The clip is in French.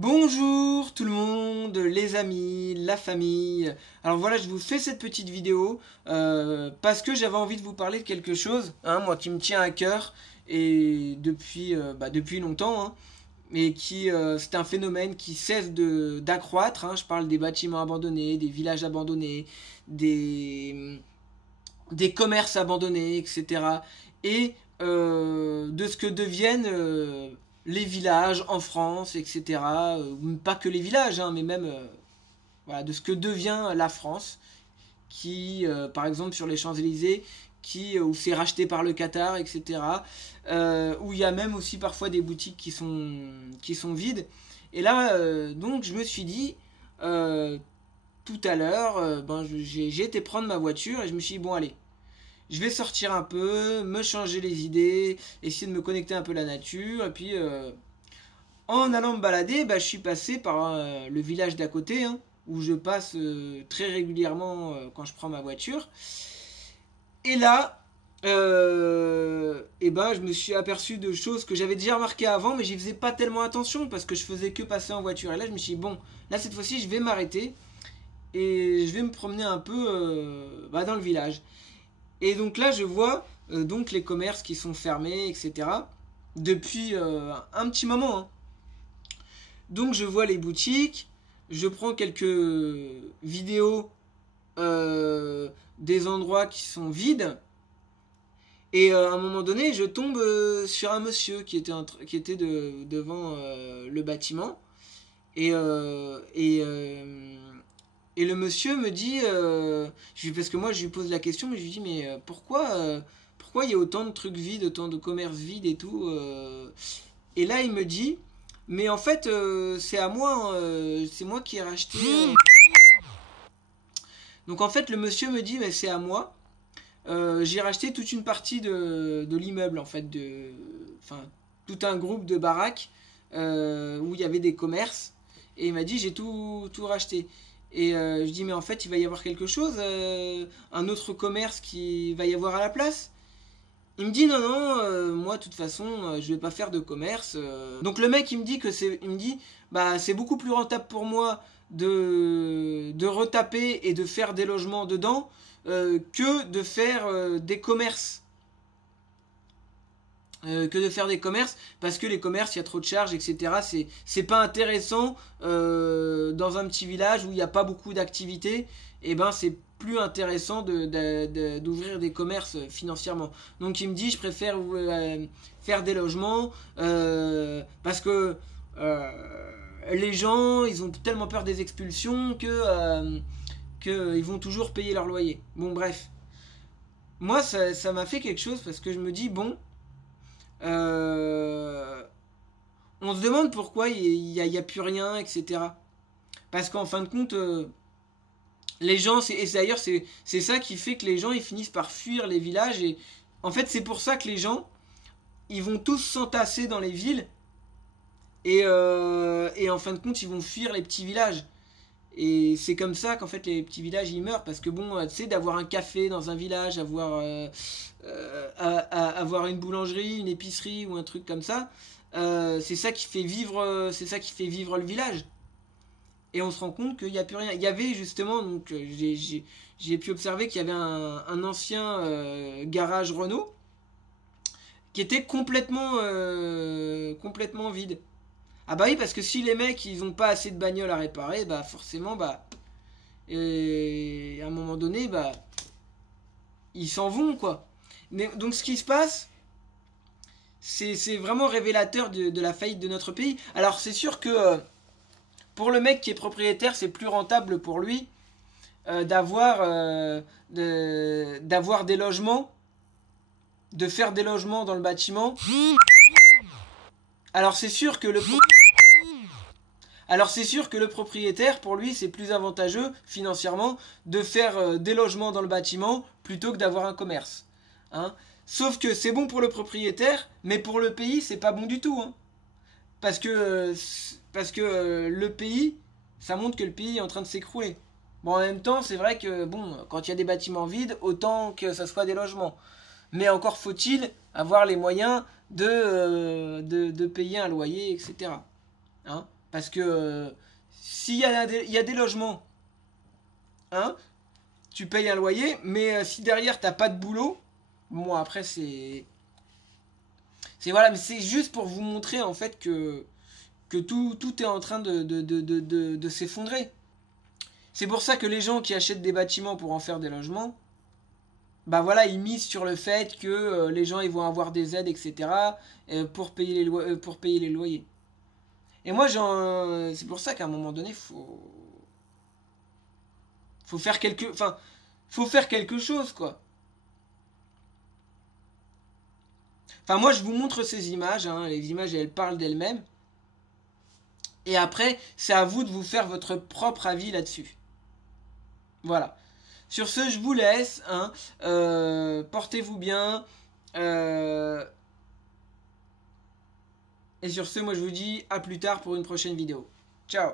Bonjour tout le monde, les amis, la famille. Alors voilà, je vous fais cette petite vidéo parce que j'avais envie de vous parler de quelque chose, moi qui me tient à cœur et depuis longtemps, et qui c'est un phénomène qui cesse d'accroître. Je parle des bâtiments abandonnés, des villages abandonnés, des commerces abandonnés, etc. Et de ce que deviennent les villages en France, etc. Pas que les villages, mais même voilà, de ce que devient la France, qui, par exemple, sur les Champs-Élysées, où c'est racheté par le Qatar, etc. Où il y a même aussi parfois des boutiques qui sont vides. Et là, donc, je me suis dit, tout à l'heure, j'ai été prendre ma voiture et je me suis dit, bon, allez, je vais sortir un peu, me changer les idées, essayer de me connecter un peu à la nature. Et puis, en allant me balader, je suis passé par le village d'à côté, où je passe très régulièrement quand je prends ma voiture. Et là, je me suis aperçu de choses que j'avais déjà remarquées avant, mais j'y faisais pas tellement attention parce que je faisais que passer en voiture. Et là, je me suis dit, bon, là, cette fois-ci, je vais m'arrêter et je vais me promener un peu dans le village. Et donc là, je vois donc les commerces qui sont fermés, etc. depuis un petit moment. Donc je vois les boutiques, je prends quelques vidéos des endroits qui sont vides. Et à un moment donné, je tombe sur un monsieur qui était devant le bâtiment. Et le monsieur me dit, parce que moi je lui pose la question, mais je lui dis, mais pourquoi il y a autant de trucs vides, autant de commerces vides et tout. Et là il me dit, mais en fait c'est à moi, c'est moi qui ai racheté. Donc en fait le monsieur me dit, mais c'est à moi. J'ai racheté toute une partie de l'immeuble en fait, enfin tout un groupe de baraques où il y avait des commerces. Et il m'a dit j'ai tout racheté. Et je dis mais en fait il va y avoir quelque chose, un autre commerce qui va y avoir à la place. Il me dit non non, moi de toute façon je vais pas faire de commerce. Donc le mec il me dit c'est beaucoup plus rentable pour moi de retaper et de faire des logements dedans que de faire des commerces. Parce que les commerces il y a trop de charges, etc. C'est pas intéressant dans un petit village où il n'y a pas beaucoup d'activités. Et c'est plus intéressant d'ouvrir des commerces financièrement. Donc il me dit je préfère faire des logements parce que les gens ils ont tellement peur des expulsions que ils vont toujours payer leur loyer. Bon bref, moi ça m'a fait quelque chose parce que je me dis bon, euh, on se demande pourquoi il y a plus rien, etc. Parce qu'en fin de compte, les gens, et d'ailleurs c'est ça qui fait que les gens ils finissent par fuir les villages. Et en fait c'est pour ça que les gens ils vont tous s'entasser dans les villes et en fin de compte ils vont fuir les petits villages. Et c'est comme ça qu'en fait les petits villages ils meurent parce que bon, tu sais, d'avoir un café dans un village, avoir une boulangerie, une épicerie ou un truc comme ça, c'est ça qui fait vivre le village. Et on se rend compte qu'il n'y a plus rien. Il y avait justement, donc j'ai pu observer qu'il y avait un ancien garage Renault qui était complètement vide. Ah bah oui, parce que si les mecs ils ont pas assez de bagnoles à réparer, forcément et à un moment donné ils s'en vont quoi. Mais donc ce qui se passe, c'est vraiment révélateur de la faillite de notre pays. Alors c'est sûr que pour le mec qui est propriétaire, c'est plus rentable pour lui d'avoir des logements, de faire des logements dans le bâtiment. Alors c'est sûr que le Alors c'est sûr que le propriétaire, pour lui, c'est plus avantageux financièrement de faire des logements dans le bâtiment plutôt que d'avoir un commerce. Hein. Sauf que c'est bon pour le propriétaire, mais pour le pays, c'est pas bon du tout. Parce que le pays, ça montre que le pays est en train de s'écrouler. Bon, en même temps, c'est vrai que bon, quand il y a des bâtiments vides, autant que ça soit des logements. Mais encore faut-il avoir les moyens de payer un loyer, etc. Hein. Parce que s'il y a il y a des logements, hein, tu payes un loyer, mais si derrière t'as pas de boulot, bon après c'est voilà, mais c'est juste pour vous montrer en fait que tout est en train de s'effondrer. C'est pour ça que les gens qui achètent des bâtiments pour en faire des logements, bah voilà, ils misent sur le fait que les gens ils vont avoir des aides, etc. Pour payer pour payer les loyers. Et moi, c'est pour ça qu'à un moment donné, faut faire faut faire quelque chose, quoi. Enfin, moi, je vous montre ces images, hein. Les images, elles parlent d'elles-mêmes. Et après, c'est à vous de vous faire votre propre avis là-dessus. Voilà. Sur ce, je vous laisse, hein. Portez-vous bien. Euh, et sur ce, moi, je vous dis à plus tard pour une prochaine vidéo. Ciao.